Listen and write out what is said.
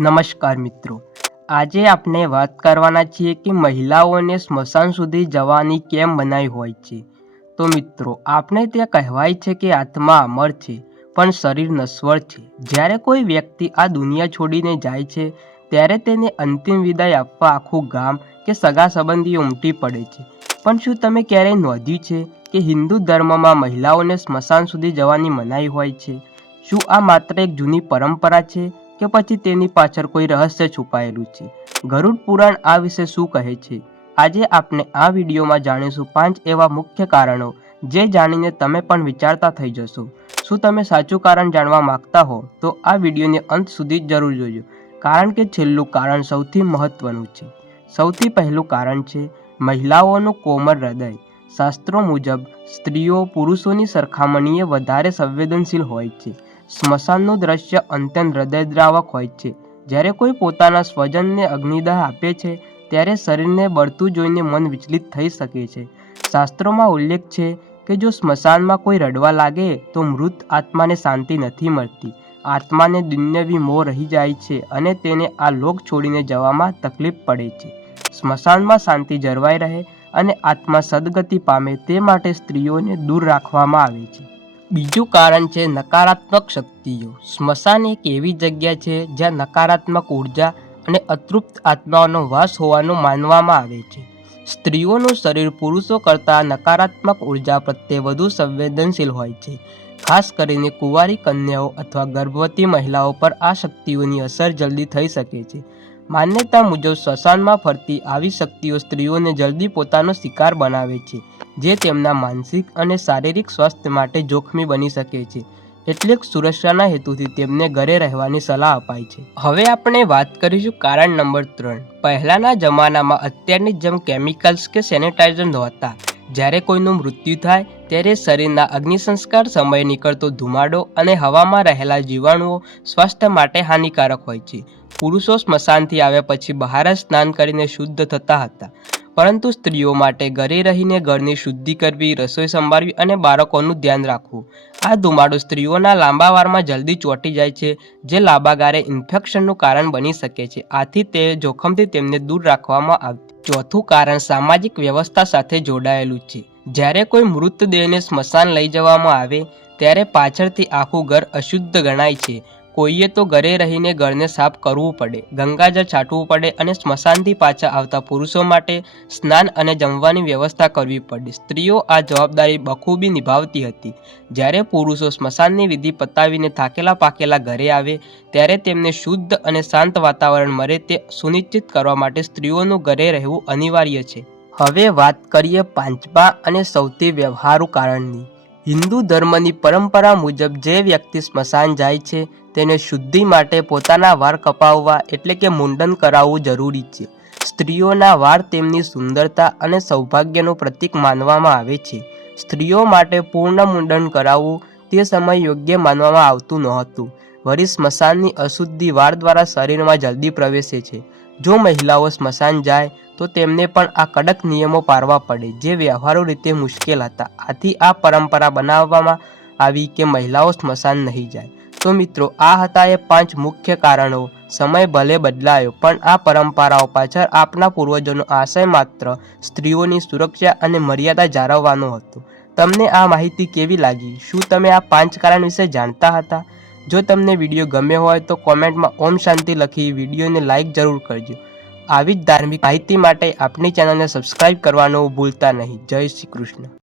નમસ્કાર મિત્રો, આજે આપણે વાત કરવાના છીએ કે મહિલાઓને સ્મશાન સુધી જવાની કેમ મનાઈ હોય છે। તો મિત્રો, આપણે ત્યાં કહેવાય છે કે આત્મા અમર છે પણ શરીર નશ્વર છે। જ્યારે કોઈ વ્યક્તિ આ દુનિયા છોડીને જાય છે ત્યારે તેને અંતિમ વિદાય આપવા આખું ગામ કે સગા સંબંધીઓ ઉમટી પડે છે। પણ શું તમે ક્યારેય નોંધ્યું છે કે હિન્દુ ધર્મમાં મહિલાઓને સ્મશાન સુધી જવાની મનાઈ હોય છે? શું આ માત્ર એક જૂની પરંપરા છે કે પછી તેની પાછળ કોઈ રહસ્ય છુપાયેલું છે? ગરુડ પુરાણ આ વિશે શું કહે છે? આજે આપણે આ વિડીયોમાં જાણીશું 5 એવા મુખ્ય કારણો જે જાણીને તમે પણ વિચારતા થઈ જશો। શું તમે સાચું કારણ જાણવા માંગતા હો તો આ વિડીયોને અંત સુધી જરૂર જોજો, કારણ કે છેલ્લું કારણ સૌથી મહત્વનું છે। સૌથી પહેલું કારણ છે મહિલાઓનું કોમળ હૃદય। શાસ્ત્રો મુજબ સ્ત્રીઓ પુરુષોની સરખામણીએ વધારે સંવેદનશીલ હોય છે। સ્મશાનનું દ્રશ્ય અત્યંત હૃદયદ્રાવક હોય છે। જ્યારે કોઈ પોતાના સ્વજનને અગ્નિદાહ આપે છે ત્યારે શરીરને બળતું જોઈને મન વિચલિત થઈ શકે છે। શાસ્ત્રોમાં ઉલ્લેખ છે કે જો સ્મશાનમાં કોઈ રડવા લાગે તો મૃત આત્માને શાંતિ નથી મળતી। આત્માને દુન્યવી મોહ રહી જાય છે અને તેને આ લોક છોડીને જવામાં તકલીફ પડે છે। સ્મશાનમાં શાંતિ જળવાઈ રહે અને આત્મા સદગતિ પામે તે માટે સ્ત્રીઓને દૂર રાખવામાં આવે છે। બીજું કારણ છે નકારાત્મક શક્તિઓ। સ્મશાન એક એવી જગ્યા છે જ્યાં નકારાત્મક ઉર્જા અને અતૃપ્ત આત્માઓનો વાસ હોવાનું માનવામાં આવે છે। સ્ત્રીઓનું શરીર પુરુષો કરતાં નકારાત્મક ઉર્જા પ્રત્યે વધુ સંવેદનશીલ હોય છે। ખાસ કરીને કુંવારી કન્યાઓ અથવા ગર્ભવતી મહિલાઓ પર આ શક્તિઓની અસર જલ્દી થઈ શકે છે। માન્યતા મુજબ સ્મશાનમાં ફરતી આવી શક્તિઓ સ્ત્રીઓને જલ્દી પોતાનો શિકાર બનાવે છે, જે તેમના માનસિક અને શારીરિક સ્વાસ્થ્ય માટે જોખમી બની શકે છે। એટલે સુરક્ષાના હેતુથી તેમને ઘરે રહેવાની સલાહ અપાય છે। હવે આપણે વાત કરીશું કારણ નંબર 3। પહેલાંના જમાનામાં અત્યારની જેમ કેમિકલ્સ કે સેનિટાઈઝર નહોતા। જ્યારે કોઈનું મૃત્યુ થાય ત્યારે શરીરના અગ્નિસંસ્કાર સમયે નીકળતો ધુમાડો અને હવામાં રહેલા જીવાણુઓ સ્વાસ્થ્ય માટે હાનિકારક હોય છે। પુરુષો સ્મશાનથી આવ્યા પછી બહાર જ સ્નાન કરીને શુદ્ધ થતા હતા, પરંતુ સ્ત્રીઓ માટે ઘરે રહીને ઘરની શુદ્ધિ કરવી, રસોઈ સંભાળવી અને બાળકોનું ધ્યાન રાખવું। આ ધુમાડો સ્ત્રીઓના લાંબા વાળમાં જલ્દી ચોંટી જાય છે, જે લાંબા ગાળે ઇન્ફેક્શનનું કારણ બની શકે છે। આથી તે જોખમથી તેમને દૂર રાખવામાં આવતી। ચોથું કારણ સામાજિક વ્યવસ્થા સાથે જોડાયેલું છે। જ્યારે કોઈ મૃતદેહને સ્મશાન લઈ જવામાં આવે ત્યારે પાછળથી આખું ઘર અશુદ્ધ ગણાય છે। કોઈએ તો ઘરે રહીને ઘરને સાફ કરવું પડે, ગંગાજળ છાંટવું પડે અને સ્મશાનથી પાછા આવતા પુરુષો માટે સ્નાન અને જમવાની વ્યવસ્થા કરવી પડે। સ્ત્રીઓ આ જવાબદારી બખૂબી નિભાવતી હતી। જ્યારે પુરુષો સ્મશાનની વિધિ પતાવીને થાકેલા પાકેલા ઘરે આવે ત્યારે તેમને શુદ્ધ અને શાંત વાતાવરણ મળે તે સુનિશ્ચિત કરવા માટે સ્ત્રીઓનું ઘરે રહેવું અનિવાર્ય છે। હવે વાત કરીએ 5મા અને સૌથી વ્યવહારુ કારણની। હિન્દુ ધર્મની પરંપરા મુજબ જે વ્યક્તિ સ્મશાન જાય છે તેને શુદ્ધિ માટે પોતાના વાળ કપાવવા એટલે કે મુંડન કરાવવું જરૂરી છે। સ્ત્રીઓના વાળ તેમની સુંદરતા અને સૌભાગ્યનું પ્રતીક માનવામાં આવે છે। સ્ત્રીઓ માટે પૂર્ણ મુંડન કરાવવું તે સમય યોગ્ય માનવામાં આવતું નહોતું। વળી સ્મશાનની અશુદ્ધિ વાળ દ્વારા શરીરમાં જલ્દી પ્રવેશે છે। જો મહિલાઓ સ્મશાન જાય તો તેમને પણ આ કડક નિયમો પાળવા પડે, જે વ્યવહારુ રીતે મુશ્કેલ હતા। આથી આ પરંપરા બનાવવામાં આવી કે મહિલાઓ સ્મશાન નહીં જાય। તો મિત્રો, આ હતા એ 5 મુખ્ય કારણો। સમય ભલે બદલાયો પણ આ પરંપરાઓ પાછળ આપણા પૂર્વજોનો આશય માત્ર સ્ત્રીઓની સુરક્ષા અને મર્યાદા જાળવવાનો હતો। તમને આ માહિતી કેવી લાગી? શું તમે આ 5 કારણ વિશે જાણતા હતા? જો તમને વિડીયો ગમ્યો હોય તો કોમેન્ટમાં ઓમ શાંતિ લખી વિડીયોને લાઇક જરૂર કરજો। આવી જ ધાર્મિક માહિતી માટે આપણી ચેનલને સબસ્ક્રાઈબ કરવાનું ભૂલતા નહીં। જય શ્રી કૃષ્ણ।